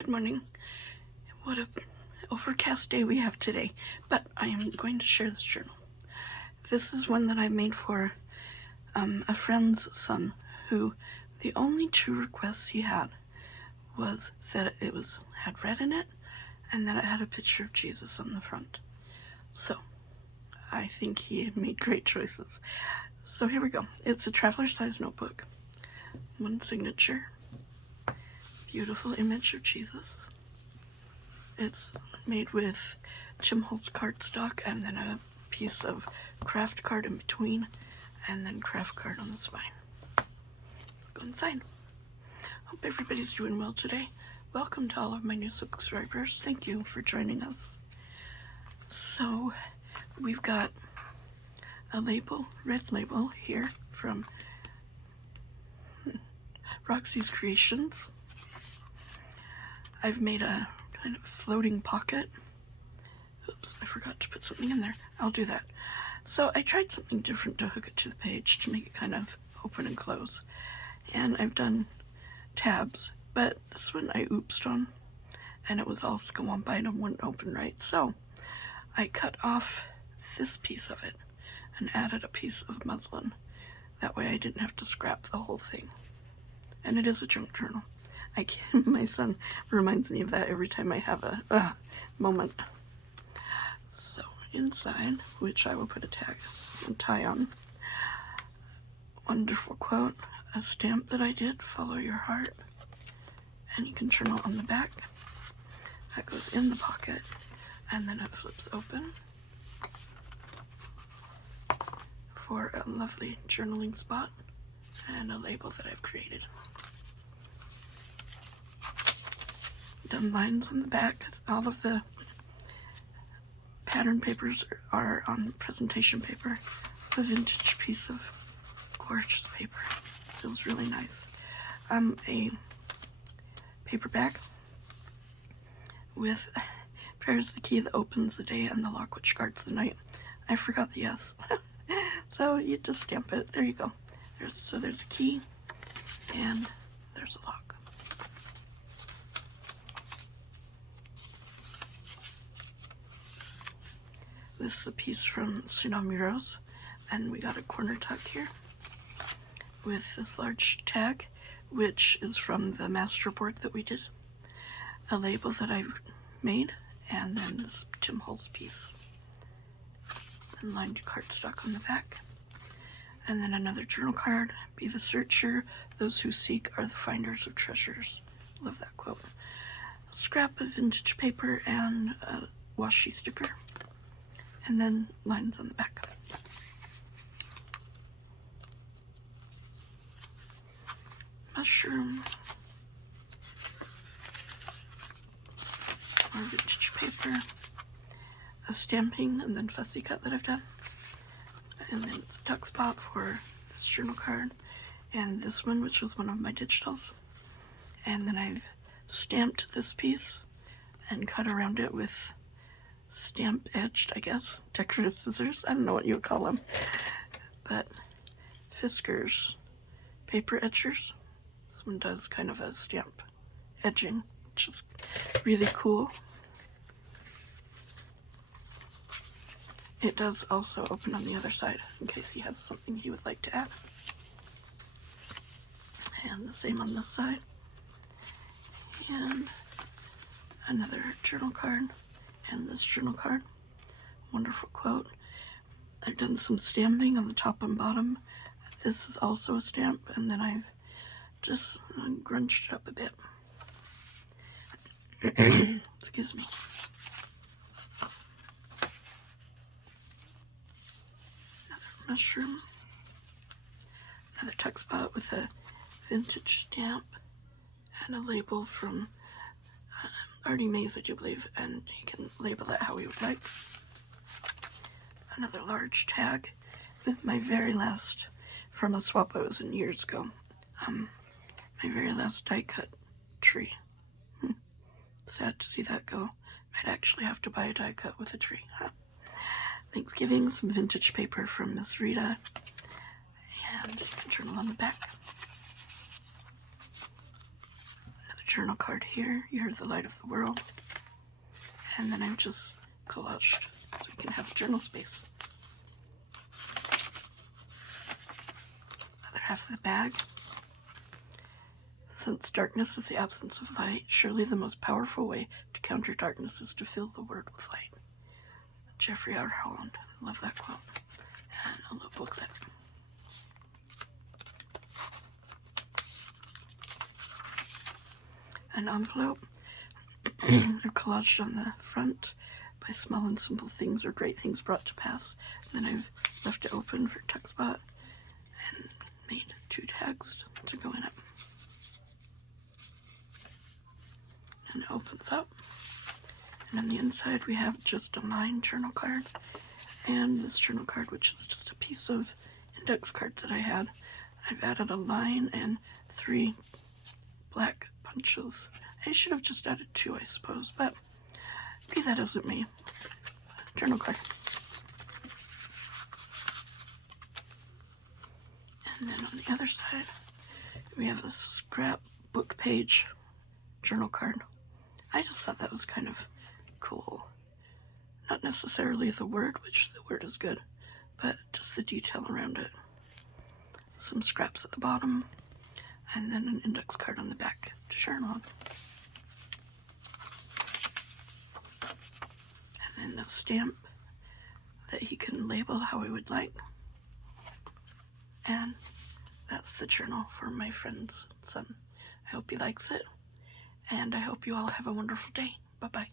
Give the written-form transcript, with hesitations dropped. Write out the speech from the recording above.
Good morning. What a overcast day we have today, but I am going to share this journal. This is one that I made for a friend's son, who the only two requests he had was that it had red in it and that it had a picture of Jesus on the front. So I think he made great choices. So here we go. It's a traveler size notebook, one signature, beautiful image of Jesus. It's made with Tim Holtz cardstock and then a piece of craft card in between, and then craft card on the spine. Go inside. Hope everybody's doing well today. Welcome to all of my new subscribers. Thank you for joining us. So we've got a label, red label here from Roxy's Creations. I've made a kind of floating pocket. Oops, I forgot to put something in there. I'll do that. So I tried something different to hook it to the page to make it kind of open and close. And I've done tabs, but this one I oopsed on and it was all scumbite and wouldn't open right. So I cut off this piece of it and added a piece of muslin. That way I didn't have to scrap the whole thing. And it is a junk journal. My son reminds me of that every time I have a moment. So inside, which I will put a tag and tie on, wonderful quote, a stamp that I did, follow your heart, and you can journal on the back. That goes in the pocket, and then it flips open for a lovely journaling spot and a label that I've created. Done lines on the back. All of the pattern papers are on presentation paper. A vintage piece of gorgeous paper. Feels really nice. A paperback with "Prayer is the key that opens the day and the lock which guards the night." I forgot the S. So you just stamp it. There you go. There's a key and there's a lock. This is a piece from Tsunami Rose, and we got a corner tuck here with this large tag, which is from the master board that we did, a label that I've made, and then this Tim Holtz piece, and lined cardstock on the back, and then another journal card, "Be the searcher, those who seek are the finders of treasures." Love that quote. A scrap of vintage paper and a washi sticker. And then lines on the back. Mushroom. More vintage paper. A stamping and then fussy cut that I've done. And then it's a tuck spot for this journal card. And this one, which was one of my digitals. And then I've stamped this piece and cut around it with stamp edged, I guess, decorative scissors. I don't know what you would call them, but Fiskars paper etchers. This one does kind of a stamp edging, which is really cool. It does also open on the other side in case he has something he would like to add. And the same on this side. And another journal card. And this journal card, wonderful quote. I've done some stamping on the top and bottom. This is also a stamp, and then I've just grunched it up a bit. Excuse me. Another mushroom. Another tuck spot with a vintage stamp and a label from Artie Mays, I do believe, and he can label it how he would like. Another large tag with my very last, from a swap I was in years ago, my very last die cut tree. Sad to see that go. Might actually have to buy a die cut with a tree. Thanksgiving, some vintage paper from Miss Rita, and a journal on the back. journal card here. You're the light of the world. And then I've just collaged so we can have a journal space. Other half of the bag. Since darkness is the absence of light, surely the most powerful way to counter darkness is to fill the word with light. Jeffrey R. Holland. I love that quote. And a little booklet. An envelope. I've collaged on the front by small and simple things or great things brought to pass. And then I've left it open for tuck spot and made 2 tags to go in it. And it opens up. And on the inside we have just a line journal card and this journal card, which is just a piece of index card that I had. I've added a line and 3 black punches. I should have just added 2, I suppose, but be that as it may. Journal card. And then on the other side, we have a scrapbook page journal card. I just thought that was kind of cool. Not necessarily the word, which the word is good, but just the detail around it. Some scraps at the bottom, and then an index card on the back to journal on. And then a stamp that he can label how he would like. And that's the journal for my friend's son. I hope he likes it, and I hope you all have a wonderful day. Bye-bye.